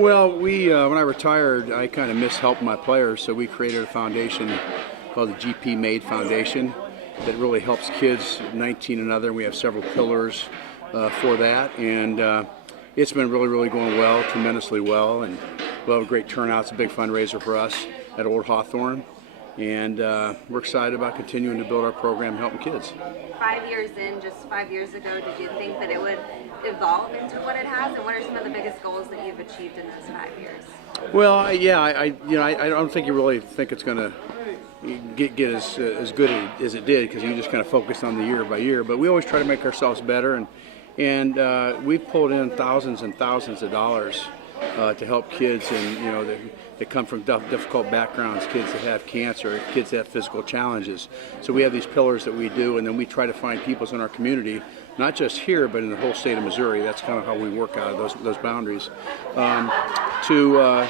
Well, when I retired, I kind of missed helping my players, so we created a foundation called the GP M.A.D.E. Foundation that really helps kids 19 and under. We have several pillars for that, and it's been really going well, tremendously well, and we'll have a great turnout. It's a big fundraiser for us at Old Hawthorne, and we're excited about continuing to build our program and helping kids. 5 years in, just 5 years ago, did you think that it would evolve into what it has, and what are some of the biggest goals that you've achieved in those 5 years? Well, yeah, I don't think you really think it's going to get as good as it did, because you just kind of focus on the year by year. But we always try to make ourselves better, and we've pulled in thousands and thousands of dollars to help kids, and that come from difficult backgrounds, kids that have cancer, kids that have physical challenges. So we have these pillars that we do, and then we try to find people in our community, not just here, but in the whole state of Missouri. That's kind of how we work out of those boundaries, to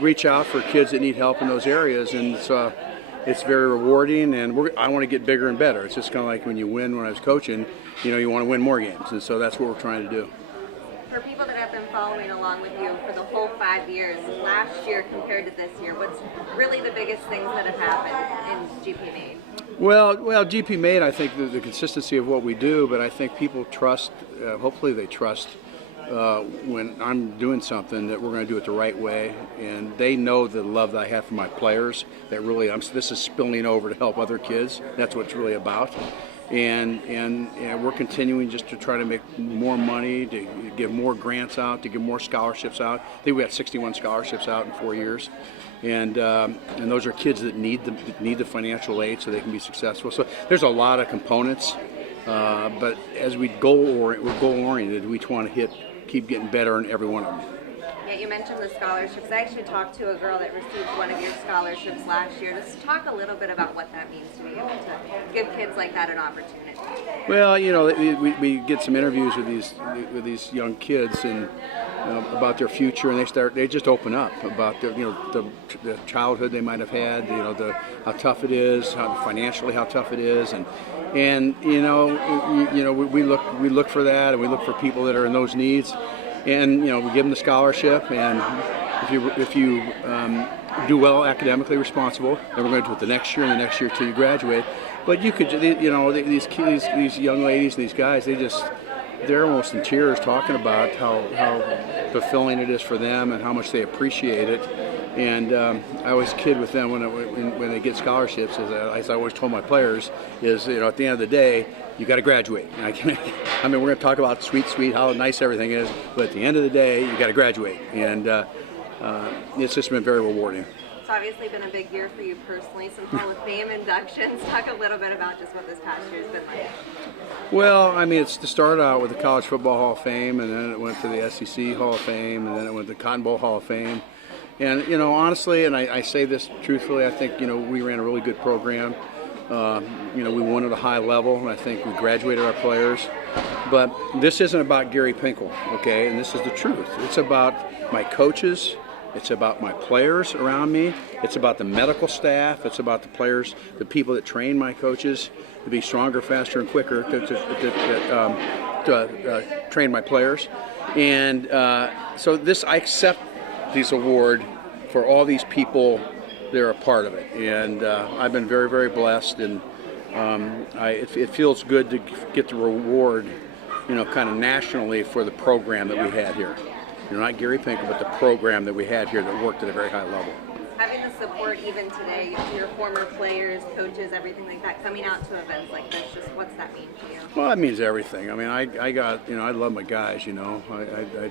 reach out for kids that need help in those areas, and it's very rewarding, and I want to get bigger and better. It's just kind of like when you win. When I was coaching, you want to win more games, and so that's what we're trying to do. For people that have been following along with you for the whole 5 years, last year compared to this year, what's really the biggest things that have happened in GP M.A.D.E.? Well, GP M.A.D.E., I think the consistency of what we do, but I think people trust, hopefully they trust when I'm doing something that we're going to do it the right way, and they know the love that I have for my players, that really this is spilling over to help other kids. That's what it's really about. And we're continuing just to try to make more money, to give more grants out, to give more scholarships out. I think we got 61 scholarships out in 4 years, and those are kids that need the financial aid so they can be successful. So there's a lot of components, but as we're goal-oriented, we want to keep getting better in every one of them. Yeah, you mentioned the scholarships. I actually talked to a girl that received one of your scholarships last year. Let's talk a little bit about what that means to be able to give kids like that an opportunity. Well, we get some interviews with these young kids and about their future, and they just open up about the childhood they might have had, how tough it is, how tough it is, and we look for that, and we look for people that are in those needs. And we give them the scholarship, and if you do well academically responsible, then we're going to do it the next year and the next year till you graduate. But you could, these young ladies and these guys, they're almost in tears talking about how fulfilling it is for them and how much they appreciate it. And I always kid with them when they get scholarships, as I always told my players, is at the end of the day, you got to graduate. I mean, we're going to talk about sweet, how nice everything is, but at the end of the day, you got to graduate, and it's just been very rewarding. It's obviously been a big year for you personally, some Hall of Fame inductions. Talk a little bit about just what this past year has been like. Well, I mean, it's to start out with the College Football Hall of Fame, and then it went to the SEC Hall of Fame, and then it went to the Cotton Bowl Hall of Fame. And honestly, and I say this truthfully, I think we ran a really good program. We won at a high level, and I think we graduated our players. But this isn't about Gary Pinkel, okay? And this is the truth. It's about my coaches. It's about my players around me. It's about the medical staff. It's about the players, the people that train my coaches to be stronger, faster, and quicker to train my players. And so I accept this award for all these people that are a part of it. And I've been very blessed, and it feels good to get the reward, kind of nationally for the program that we had here. Not Gary Pinkel, but the program that we had here that worked at a very high level. Having the support even today, your former players, coaches, everything like that, coming out to events like this, just what's that mean to you? Well, that means everything. I mean, I love my guys, I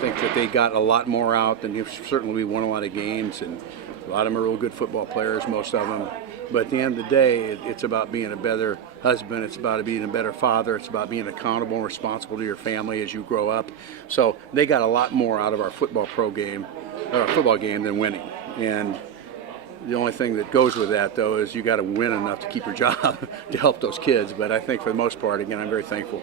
think that they got a lot more out than certainly we won a lot of games, and a lot of them are real good football players, most of them. But at the end of the day, it's about being a better husband. It's about being a better father. It's about being accountable and responsible to your family as you grow up. So they got a lot more out of our football game than winning. And the only thing that goes with that, though, is you got to win enough to keep your job to help those kids. But I think for the most part, again, I'm very thankful.